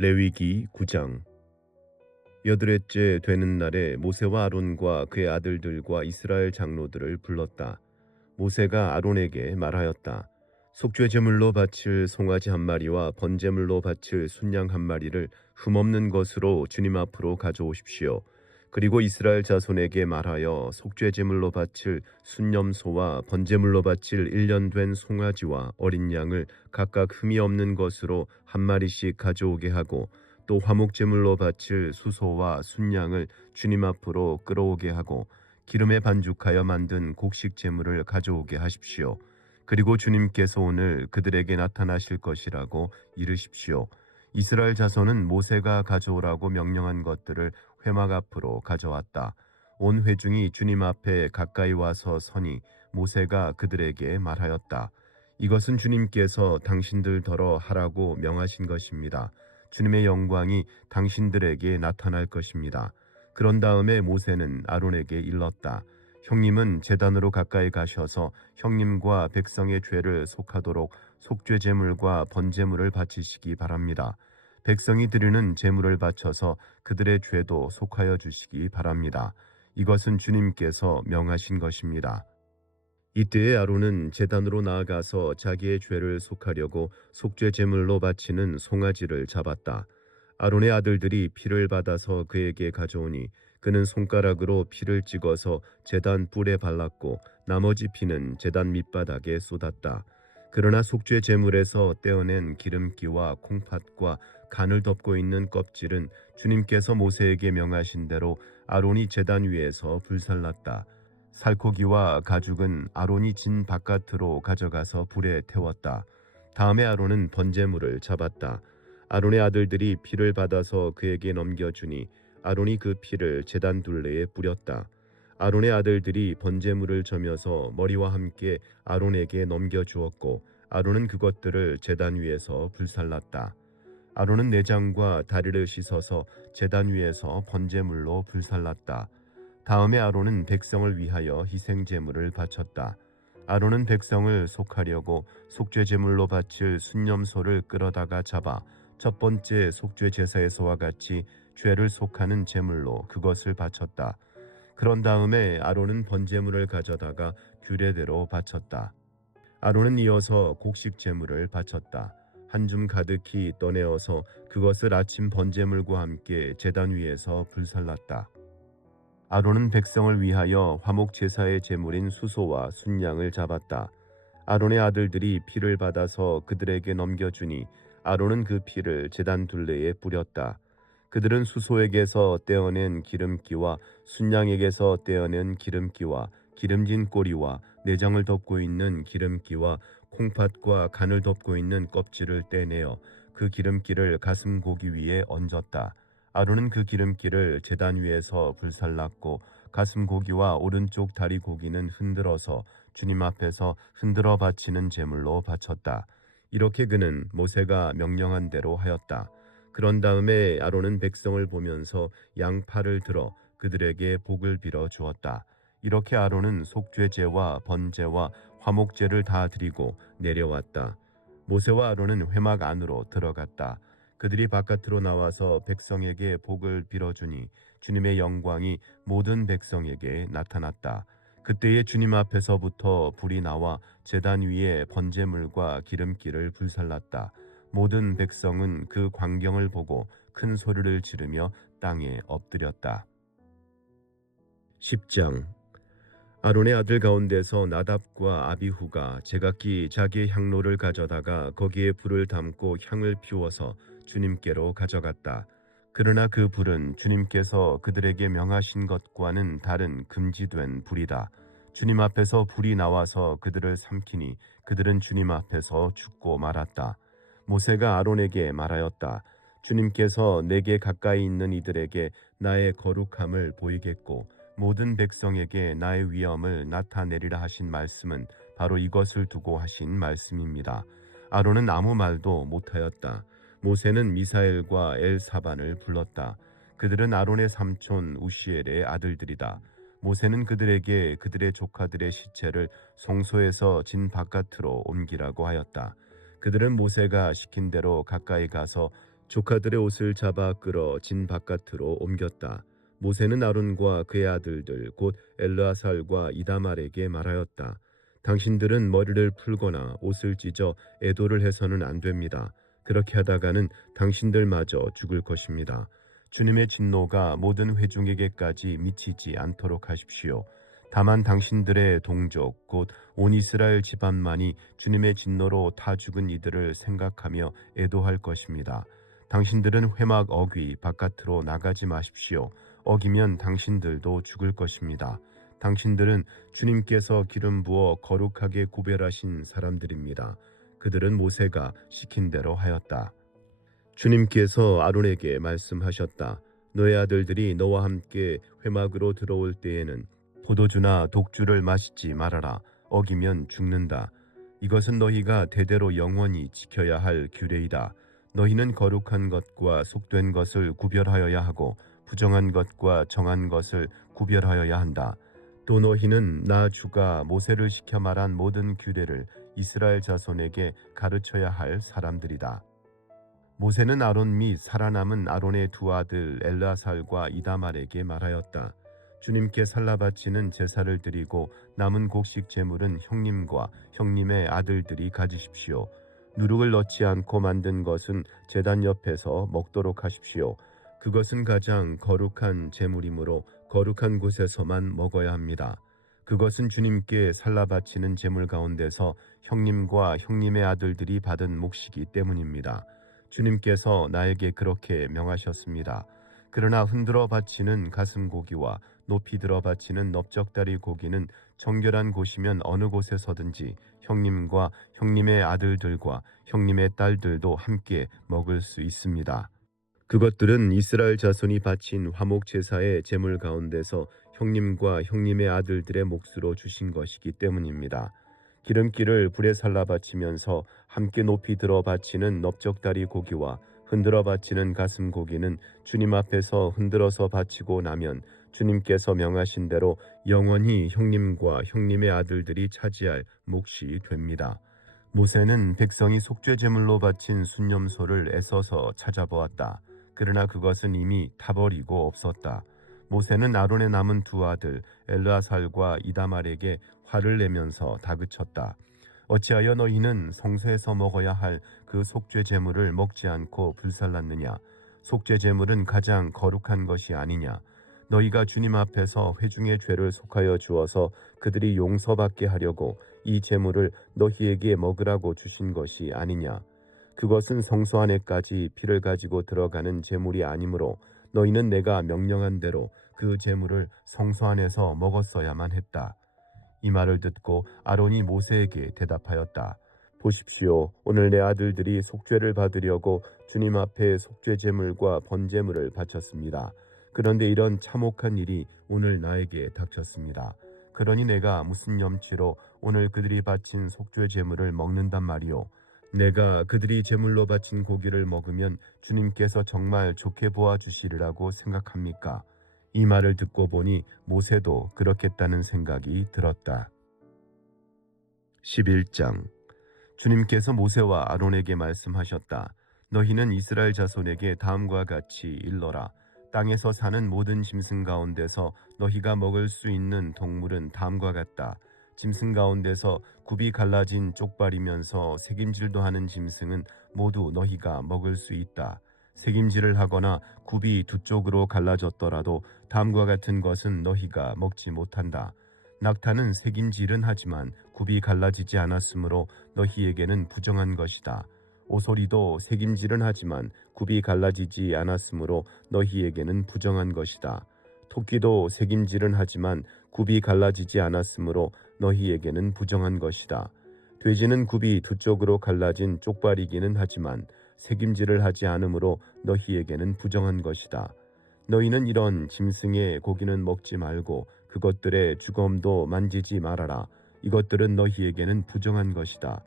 레위기 9장. 여드렛째 되는 날에 모세와 아론과 그의 아들들과 이스라엘 장로들을 불렀다. 모세가 아론에게 말하였다. 속죄 제물로 바칠 송아지 한 마리와 번제물로 바칠 순양 한 마리를 흠없는 것으로 주님 앞으로 가져오십시오. 그리고 이스라엘 자손에게 말하여 속죄 제물로 바칠 순염소와 번제물로 바칠 1년 된 송아지와 어린 양을 각각 흠이 없는 것으로 한 마리씩 가져오게 하고, 또 화목 제물로 바칠 수소와 순양을 주님 앞으로 끌어오게 하고, 기름에 반죽하여 만든 곡식 제물을 가져오게 하십시오. 그리고 주님께서 오늘 그들에게 나타나실 것이라고 이르십시오. 이스라엘 자손은 모세가 가져오라고 명령한 것들을 회막 앞으로 가져왔다. 온 회중이 주님 앞에 가까이 와서 서니 모세가 그들에게 말하였다. 이것은 주님께서 당신들더러 하라고 명하신 것입니다. 주님의 영광이 당신들에게 나타날 것입니다. 그런 다음에 모세는 아론에게 일렀다. 형님은 제단으로 가까이 가셔서 형님과 백성의 죄를 속하도록 속죄 제물과 번제물을 바치시기 바랍니다. 백성이 드리는 제물을 바쳐서 그들의 죄도 속하여 주시기 바랍니다. 이것은 주님께서 명하신 것입니다. 이때에 아론은 제단으로 나아가서 자기의 죄를 속하려고 속죄 제물로 바치는 송아지를 잡았다. 아론의 아들들이 피를 받아서 그에게 가져오니 그는 손가락으로 피를 찍어서 제단 뿔에 발랐고 나머지 피는 제단 밑바닥에 쏟았다. 그러나 속죄 제물에서 떼어낸 기름기와 콩팥과 간을 덮고 있는 껍질은 주님께서 모세에게 명하신 대로 아론이 제단 위에서 불살랐다. 살코기와 가죽은 아론이 진 바깥으로 가져가서 불에 태웠다. 다음에 아론은 번제물을 잡았다. 아론의 아들들이 피를 받아서 그에게 넘겨주니 아론이 그 피를 제단 둘레에 뿌렸다. 아론의 아들들이 번제물을 저며서 머리와 함께 아론에게 넘겨주었고 아론은 그것들을 제단 위에서 불살랐다. 아론은 내장과 다리를 씻어서 제단 위에서 번제물로 불살랐다. 다음에 아론은 백성을 위하여 희생제물을 바쳤다. 아론은 백성을 속하려고 속죄제물로 바칠 순염소를 끌어다가 잡아 첫 번째 속죄 제사에서와 같이 죄를 속하는 제물로 그것을 바쳤다. 그런 다음에 아론은 번제물을 가져다가 규례대로 바쳤다. 아론은 이어서 곡식 제물을 바쳤다. 한 줌 가득히 떠내어서 그것을 아침 번제물과 함께 제단 위에서 불살랐다. 아론은 백성을 위하여 화목 제사의 제물인 수소와 순양을 잡았다. 아론의 아들들이 피를 받아서 그들에게 넘겨주니 아론은 그 피를 제단 둘레에 뿌렸다. 그들은 수소에게서 떼어낸 기름기와 순양에게서 떼어낸 기름기와 기름진 꼬리와 내장을 덮고 있는 기름기와 콩팥과 간을 덮고 있는 껍질을 떼내어 그 기름기를 가슴 고기 위에 얹었다. 아론은 그 기름기를 제단 위에서 불살랐고 가슴 고기와 오른쪽 다리 고기는 흔들어서 주님 앞에서 흔들어 바치는 제물로 바쳤다. 이렇게 그는 모세가 명령한 대로 하였다. 그런 다음에 아론은 백성을 보면서 양팔을 들어 그들에게 복을 빌어 주었다. 이렇게 아론은 속죄제와 번제와 화목제를 다 드리고 내려왔다. 모세와 아론은 회막 안으로 들어갔다. 그들이 바깥으로 나와서 백성에게 복을 빌어주니 주님의 영광이 모든 백성에게 나타났다. 그때에 주님 앞에서부터 불이 나와 제단 위에 번제물과 기름기를 불살랐다. 모든 백성은 그 광경을 보고 큰 소리를 지르며 땅에 엎드렸다. 10장. 아론의 아들 가운데서 나답과 아비후가 제각기 자기의 향로를 가져다가 거기에 불을 담고 향을 피워서 주님께로 가져갔다. 그러나 그 불은 주님께서 그들에게 명하신 것과는 다른 금지된 불이다. 주님 앞에서 불이 나와서 그들을 삼키니 그들은 주님 앞에서 죽고 말았다. 모세가 아론에게 말하였다. 주님께서 내게 가까이 있는 이들에게 나의 거룩함을 보이겠고 모든 백성에게 나의 위엄을 나타내리라 하신 말씀은 바로 이것을 두고 하신 말씀입니다. 아론은 아무 말도 못하였다. 모세는 미사엘과 엘사반을 불렀다. 그들은 아론의 삼촌 우시엘의 아들들이다. 모세는 그들에게 그들의 조카들의 시체를 성소에서 진 바깥으로 옮기라고 하였다. 그들은 모세가 시킨 대로 가까이 가서 조카들의 옷을 잡아 끌어 진 바깥으로 옮겼다. 모세는 아론과 그의 아들들 곧 엘르아살과 이다말에게 말하였다. 당신들은 머리를 풀거나 옷을 찢어 애도를 해서는 안 됩니다. 그렇게 하다가는 당신들마저 죽을 것입니다. 주님의 진노가 모든 회중에게까지 미치지 않도록 하십시오. 다만 당신들의 동족 곧 온 이스라엘 집안만이 주님의 진노로 다 죽은 이들을 생각하며 애도할 것입니다. 당신들은 회막 어귀 바깥으로 나가지 마십시오. 어기면 당신들도 죽을 것입니다. 당신들은 주님께서 기름 부어 거룩하게 구별하신 사람들입니다. 그들은 모세가 시킨 대로 하였다. 주님께서 아론에게 말씀하셨다. 너의 아들들이 너와 함께 회막으로 들어올 때에는 포도주나 독주를 마시지 말아라. 어기면 죽는다. 이것은 너희가 대대로 영원히 지켜야 할 규례이다. 너희는 거룩한 것과 속된 것을 구별하여야 하고 부정한 것과 정한 것을 구별하여야 한다. 또 너희는 나 주가 모세를 시켜 말한 모든 규례를 이스라엘 자손에게 가르쳐야 할 사람들이다. 모세는 아론 및 살아남은 아론의 두 아들 엘르아살과 이다말에게 말하였다. 주님께 살라바치는 제사를 드리고 남은 곡식 제물은 형님과 형님의 아들들이 가지십시오. 누룩을 넣지 않고 만든 것은 제단 옆에서 먹도록 하십시오. 그것은 가장 거룩한 제물이므로 거룩한 곳에서만 먹어야 합니다. 그것은 주님께 살라바치는 제물 가운데서 형님과 형님의 아들들이 받은 몫이기 때문입니다. 주님께서 나에게 그렇게 명하셨습니다. 그러나 흔들어 바치는 가슴 고기와 높이 들어 바치는 넓적다리 고기는 정결한 곳이면 어느 곳에서든지 형님과 형님의 아들들과 형님의 딸들도 함께 먹을 수 있습니다. 그것들은 이스라엘 자손이 바친 화목 제사의 제물 가운데서 형님과 형님의 아들들의 몫으로 주신 것이기 때문입니다. 기름기를 불에 살라 바치면서 함께 높이 들어 바치는 넓적다리 고기와 흔들어 바치는 가슴 고기는 주님 앞에서 흔들어서 바치고 나면 주님께서 명하신 대로 영원히 형님과 형님의 아들들이 차지할 몫이 됩니다. 모세는 백성이 속죄 제물로 바친 순념소를 애써서 찾아보았다. 그러나 그것은 이미 타버리고 없었다. 모세는 아론의 남은 두 아들 엘르아살과 이다말에게 화를 내면서 다그쳤다. 어찌하여 너희는 성소에서 먹어야 할 그 속죄 제물을 먹지 않고 불살랐느냐? 속죄 제물은 가장 거룩한 것이 아니냐? 너희가 주님 앞에서 회중의 죄를 속하여 주어서 그들이 용서받게 하려고 이 제물을 너희에게 먹으라고 주신 것이 아니냐? 그것은 성소 안에까지 피를 가지고 들어가는 제물이 아니므로 너희는 내가 명령한 대로 그 제물을 성소 안에서 먹었어야만 했다. 이 말을 듣고 아론이 모세에게 대답하였다. 보십시오. 오늘 내 아들들이 속죄를 받으려고 주님 앞에 속죄 제물과 번제물을 바쳤습니다. 그런데 이런 참혹한 일이 오늘 나에게 닥쳤습니다. 그러니 내가 무슨 염치로 오늘 그들이 바친 속죄 제물을 먹는단 말이오. 내가 그들이 제물로 바친 고기를 먹으면 주님께서 정말 좋게 보아주시리라고 생각합니까? 이 말을 듣고 보니 모세도 그렇겠다는 생각이 들었다. 11장 주님께서 모세와 아론에게 말씀하셨다. 너희는 이스라엘 자손에게 다음과 같이 일러라. 땅에서 사는 모든 짐승 가운데서 너희가 먹을 수 있는 동물은 다음과 같다. 짐승 가운데서 굽이 갈라진 쪽발이면서 새김질도 하는 짐승은 모두 너희가 먹을 수 있다. 새김질을 하거나 굽이 두 쪽으로 갈라졌더라도 다음과 같은 것은 너희가 먹지 못한다. 낙타는 새김질은 하지만 굽이 갈라지지 않았으므로 너희에게는 부정한 것이다. 오소리도 새김질은 하지만 굽이 갈라지지 않았으므로 너희에게는 부정한 것이다. 토끼도 새김질은 하지만 굽이 갈라지지 않았으므로 너희에게는 부정한 것이다. 돼지는 굽이 두 쪽으로 갈라진 쪽발이기는 하지만 새김질을 하지 않으므로 너희에게는 부정한 것이다. 너희는 이런 짐승의 고기는 먹지 말고 그것들의 주검도 만지지 말아라. 이것들은 너희에게는 부정한 것이다.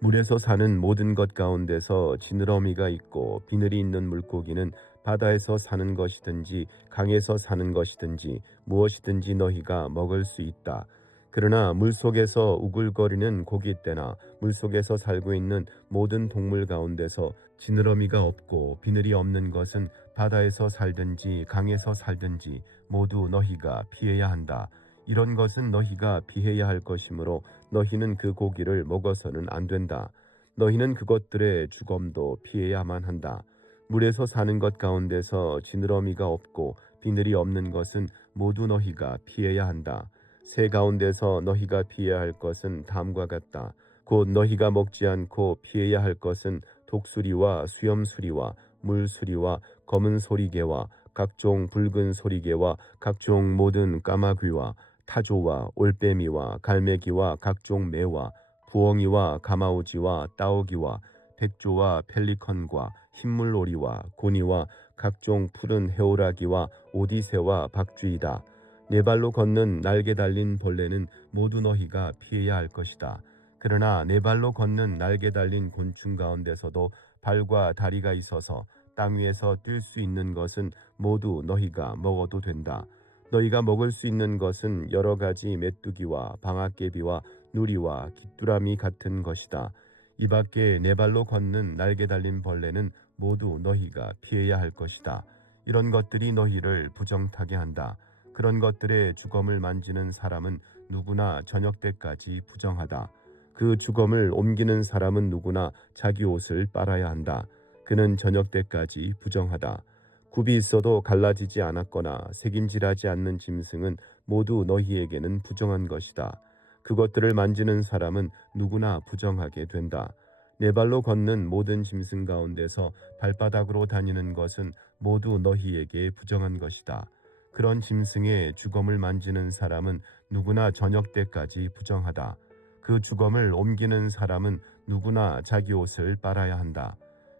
물에서 사는 모든 것 가운데서 지느러미가 있고 비늘이 있는 물고기는 바다에서 사는 것이든지 강에서 사는 것이든지 무엇이든지 너희가 먹을 수 있다. 그러나 물속에서 우글거리는 고깃대나 물속에서 살고 있는 모든 동물 가운데서 지느러미가 없고 비늘이 없는 것은 바다에서 살든지 강에서 살든지 모두 너희가 피해야 한다. 이런 것은 너희가 피해야 할 것이므로 너희는 그 고기를 먹어서는 안 된다. 너희는 그것들의 주검도 피해야만 한다. 물에서 사는 것 가운데서 지느러미가 없고 비늘이 없는 것은 모두 너희가 피해야 한다. 새 가운데서 너희가 피해야 할 것은 다음과 같다. 곧 너희가 먹지 않고 피해야 할 것은 독수리와 수염수리와 물수리와 검은 소리개와 각종 붉은 소리개와 각종 모든 까마귀와 타조와 올빼미와 갈매기와 각종 매와 부엉이와 가마오지와 따오기와 백조와 펠리컨과 흰물오리와 고니와 각종 푸른 해오라기와 오디새와 박쥐이다. 네 발로 걷는 날개 달린 벌레는 모두 너희가 피해야 할 것이다. 그러나 네 발로 걷는 날개 달린 곤충 가운데서도 발과 다리가 있어서 땅 위에서 뛸 수 있는 것은 모두 너희가 먹어도 된다. 너희가 먹을 수 있는 것은 여러 가지 메뚜기와 방앗개비와 누리와 귀뚜라미 같은 것이다. 이 밖에 네 발로 걷는 날개 달린 벌레는 모두 너희가 피해야 할 것이다. 이런 것들이 너희를 부정타게 한다. 그런 것들의 주검을 만지는 사람은 누구나 저녁 때까지 부정하다. 그 주검을 옮기는 사람은 누구나 자기 옷을 빨아야 한다. 그는 저녁 때까지 부정하다. 굽이 있어도 갈라지지 않았거나 새김질하지 않는 짐승은 모두 너희에게는 부정한 것이다. 그것들을 만지는 사람은 누구나 부정하게 된다. 네 발로 걷는 모든 짐승 가운데서 발바닥으로 다니는 것은 모두 너희에게 부정한 것이다. 그런 짐승의 주검을 만지는 사람은 누구나 저녁 때까지 부정하다. 그 주검을 옮기는 사람은 누구나 자기 옷을 빨아야 한다.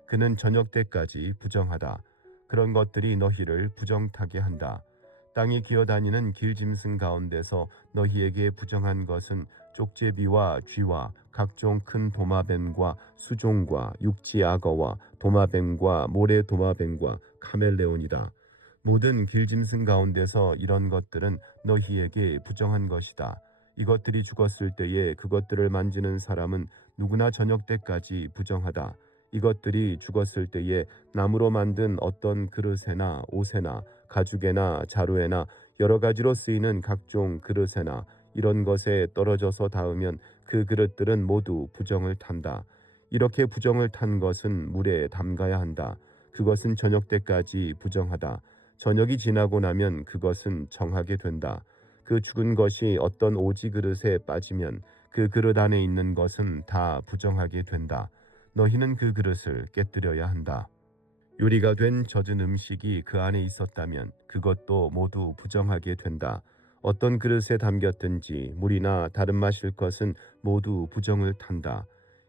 그는 저녁 때까지 부정하다. 그런 것들이 너희를 부정타게 한다. 땅에 기어다니는 길짐승 가운데서 너희에게 부정한 것은 쪽제비와 쥐와 각종 큰 도마뱀과 수종과 육지악어와 도마뱀과 모래도마뱀과 카멜레온이다. 모든 길짐승 가운데서 이런 것들은 너희에게 부정한 것이다. 이것들이 죽었을 때에 그것들을 만지는 사람은 누구나 저녁 때까지 부정하다. 이것들이 죽었을 때에 나무로 만든 어떤 그릇에나 옷에나 가죽에나 자루에나 여러 가지로 쓰이는 각종 그릇에나 이런 것에 떨어져서 닿으면 그 그릇들은 모두 부정을 탄다. 이렇게 부정을 탄 것은 물에 담가야 한다. 그것은 저녁 때까지 부정하다. 저녁이 지나고 나면 그것은 정하게 된다. 그 죽은 것이 어떤 오지 그릇에 빠지면 그 그릇 안에 있는 것은 다 부정하게 된다. 너희는 그 그릇을 깨뜨려야 한다. 요리가 된 젖은 음식이 그 안에 있었다면 그것도 모두 부정하게 된다. 어떤 그릇에 담겼든지 물이나 다른 마실 것은 모두 부정을 탄다.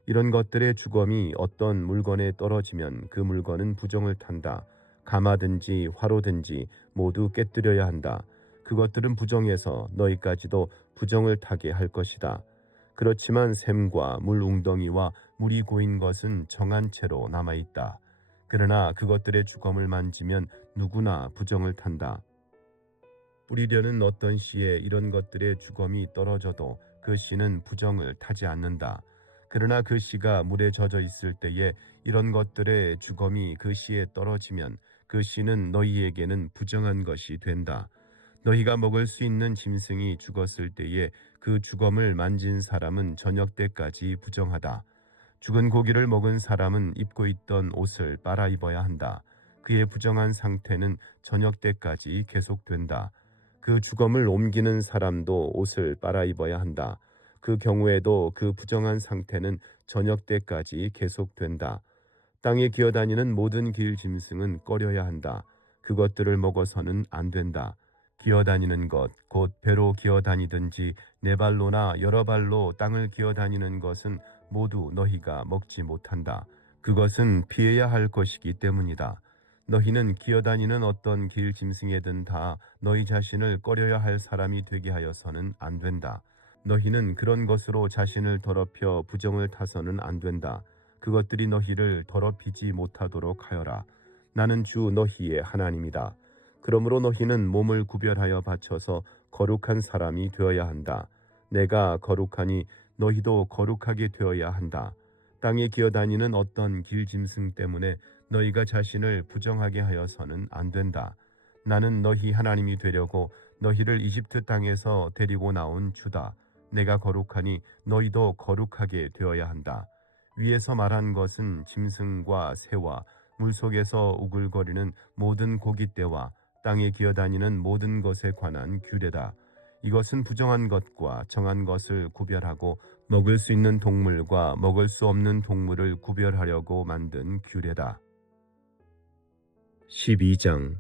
이런 것들의 주검이 어떤 물건에 떨어지면 그 물건은 부정을 탄다. 가마든지 화로든지 모두 깨뜨려야 한다. 그것들은 부정해서 너희까지도 부정을 타게 할 것이다. 그렇지만 샘과 물 웅덩이와 물이 고인 것은 정한 채로 남아있다. 그러나 그것들의 주검을 만지면 누구나 부정을 탄다. 뿌리려는 어떤 씨에 이런 것들의 주검이 떨어져도 그 씨는 부정을 타지 않는다. 그러나 그 씨가 물에 젖어 있을 때에 이런 것들의 주검이 그 씨에 떨어지면 그 씨는 너희에게는 부정한 것이 된다. 너희가 먹을 수 있는 짐승이 죽었을 때에 그 주검을 만진 사람은 저녁 때까지 부정하다. 죽은 고기를 먹은 사람은 입고 있던 옷을 빨아 입어야 한다. 그의 부정한 상태는 저녁 때까지 계속된다. 그 주검을 옮기는 사람도 옷을 빨아 입어야 한다. 그 경우에도 그 부정한 상태는 저녁 때까지 계속된다. 땅에 기어다니는 모든 길 짐승은 꺼려야 한다. 그것들을 먹어서는 안 된다. 기어다니는 것, 곧 배로 기어다니든지 네 발로나 여러 발로 땅을 기어다니는 것은 모두 너희가 먹지 못한다. 그것은 피해야 할 것이기 때문이다. 너희는 기어다니는 어떤 길 짐승에든 다 너희 자신을 꺼려야 할 사람이 되게 하여서는 안 된다. 너희는 그런 것으로 자신을 더럽혀 부정을 타서는 안 된다. 그것들이 너희를 더럽히지 못하도록 하여라. 나는 주 너희의 하나님이다. 그러므로 너희는 몸을 구별하여 바쳐서 거룩한 사람이 되어야 한다. 내가 거룩하니 너희도 거룩하게 되어야 한다. 땅에 기어다니는 어떤 길짐승 때문에 너희가 자신을 부정하게 하여서는 안 된다. 나는 너희 하나님이 되려고 너희를 이집트 땅에서 데리고 나온 주다. 내가 거룩하니 너희도 거룩하게 되어야 한다. 위에서 말한 것은 짐승과 새와 물속에서 우글거리는 모든 고깃대와 땅에 기어다니는 모든 것에 관한 규례다. 이것은 부정한 것과 정한 것을 구별하고 먹을 수 있는 동물과 먹을 수 없는 동물을 구별하려고 만든 규례다. 12장.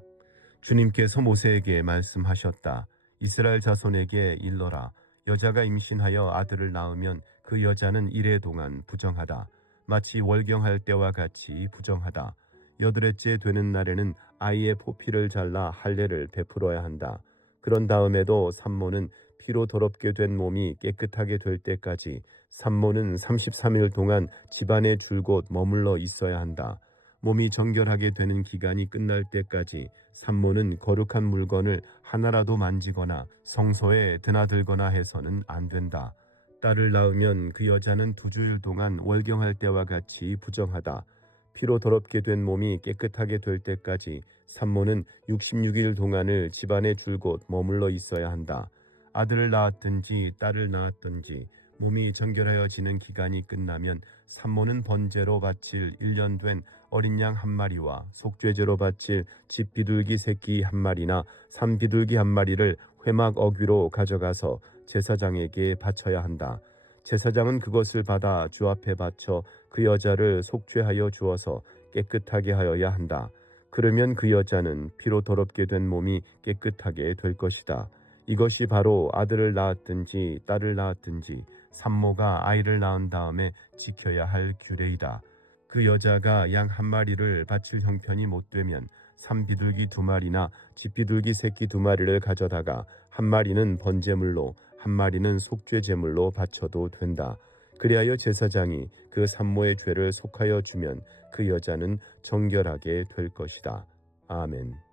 주님께서 모세에게 말씀하셨다. 이스라엘 자손에게 일러라. 여자가 임신하여 아들을 낳으면 그 여자는 이래 동안 부정하다. 마치 월경할 때와 같이 부정하다. 여드레째 되는 날에는 아이의 포피를 잘라 할례를 베풀어야 한다. 그런 다음에도 산모는 피로 더럽게 된 몸이 깨끗하게 될 때까지 산모는 33일 동안 집안에 줄곧 머물러 있어야 한다. 몸이 정결하게 되는 기간이 끝날 때까지 산모는 거룩한 물건을 하나라도 만지거나 성소에 드나들거나 해서는 안 된다. 딸을 낳으면 그 여자는 2주일 동안 월경할 때와 같이 부정하다. 피로 더럽게 된 몸이 깨끗하게 될 때까지 산모는 66일 동안을 집안에 줄곧 머물러 있어야 한다. 아들을 낳았든지 딸을 낳았든지 몸이 정결하여지는 기간이 끝나면 산모는 번제로 바칠 1년 된 어린 양 1마리와 속죄제로 바칠 집비둘기 새끼 1마리나 산비둘기 1마리를 회막 어귀로 가져가서 제사장에게 바쳐야 한다. 제사장은 그것을 받아 주 앞에 바쳐 그 여자를 속죄하여 주어서 깨끗하게 하여야 한다. 그러면 그 여자는 피로 더럽게 된 몸이 깨끗하게 될 것이다. 이것이 바로 아들을 낳았든지 딸을 낳았든지 산모가 아이를 낳은 다음에 지켜야 할 규례이다. 그 여자가 양 1마리를 바칠 형편이 못되면 산비둘기 2마리나 집비둘기 새끼 2마리를 가져다가 1마리는 번제물로 1마리는 속죄제물로 바쳐도 된다. 그리하여 제사장이 그 산모의 죄를 속하여 주면 그 여자는 정결하게 될 것이다. 아멘.